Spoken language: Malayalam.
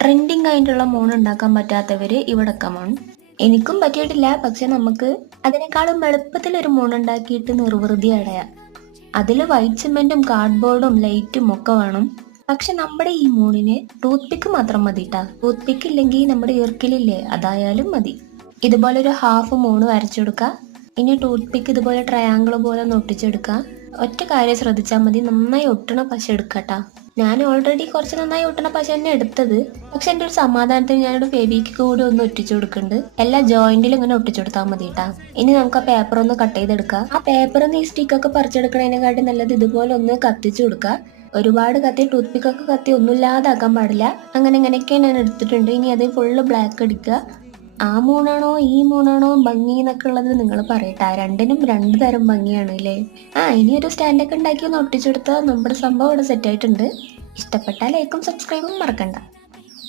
ട്രെൻഡിങ് ആയിട്ടുള്ള മൂൺ ഉണ്ടാക്കാൻ പറ്റാത്തവര് ഇവിടെ കമോൺ. എനിക്കും പറ്റിയിട്ടില്ല, പക്ഷെ നമുക്ക് അതിനേക്കാളും എളുപ്പത്തിൽ ഒരു മൂൺ ഉണ്ടാക്കിയിട്ട് നിർവൃതി അടയാം. അതിൽ വൈറ്റ് സിമെന്റും കാർഡ്ബോർഡും ലൈറ്റും ഒക്കെ വേണം. പക്ഷെ നമ്മുടെ ഈ മൂണിന് ടൂത്ത് പിക്ക് മാത്രം മതി ട്ടാ. ടൂത്ത് പിക്ക് ഇല്ലെങ്കിൽ നമ്മുടെ ഈർക്കിലില്ലേ, അതായാലും മതി. ഇതുപോലെ ഒരു ഹാഫ് മൂണ് വരച്ചെടുക്കുക. ഇനി ടൂത്ത് പിക്ക് ഇതുപോലെ ട്രയാങ്കിൾ പോലെ ഒന്ന് ഒട്ടിച്ചെടുക്കുക. ഒറ്റ കാര്യം ശ്രദ്ധിച്ചാൽ മതി, നന്നായി ഒട്ടണ പശ എടുക്കട്ടാ. ഞാൻ ഓൾറെഡി കുറച്ച് നന്നായി ഒട്ടണ പശ തന്നെ എടുത്തത്. പക്ഷെ എൻ്റെ ഒരു സമാധാനത്തിന് ഞാനൊരു ഫെവിക്ക് കൂടി ഒന്ന് ഒട്ടിച്ചു കൊടുക്കുന്നുണ്ട്. എല്ലാ ജോയിന്റിലും ഇങ്ങനെ ഒട്ടിച്ചു കൊടുത്താൽ മതി ട്ടാ. ഇനി നമുക്ക് ആ പേപ്പർ ഒന്ന് കട്ട് ചെയ്തെടുക്കാം. ആ പേപ്പറിൽ നിന്ന് ഈ സ്റ്റിക്കൊക്കെ പറിച്ചെടുക്കണതിനെക്കാട്ടി നല്ലത് ഇതുപോലെ ഒന്ന് കത്തിച്ചു കൊടുക്കുക. ഒരുപാട് കത്തി, ടൂത്ത് പിക്കൊക്കെ കത്തി ഒന്നുമില്ലാതാക്കാൻ പാടില്ല. അങ്ങനെ ഇങ്ങനെയൊക്കെ ഞാൻ എടുത്തിട്ടുണ്ട്. ഇനി അത് ഫുള്ള് ബ്ലാക്ക് അടിക്കുക. ആ മൂണാണോ ഈ മൂണാണോ ഭംഗി എന്നൊക്കെ ഉള്ളത് നിങ്ങൾ പറയട്ടെ. രണ്ടിനും രണ്ട് തരം ഭംഗിയാണ് അല്ലേ. ഇനി ഒരു സ്റ്റാൻഡൊക്കെ ഉണ്ടാക്കി ഒന്ന് ഒട്ടിച്ചെടുത്താൽ നമ്മുടെ സംഭവം ഇവിടെ സെറ്റ് ആയിട്ടുണ്ട്. ഇഷ്ടപ്പെട്ടാൽ ലൈക്കും സബ്സ്ക്രൈബും മറക്കണ്ട.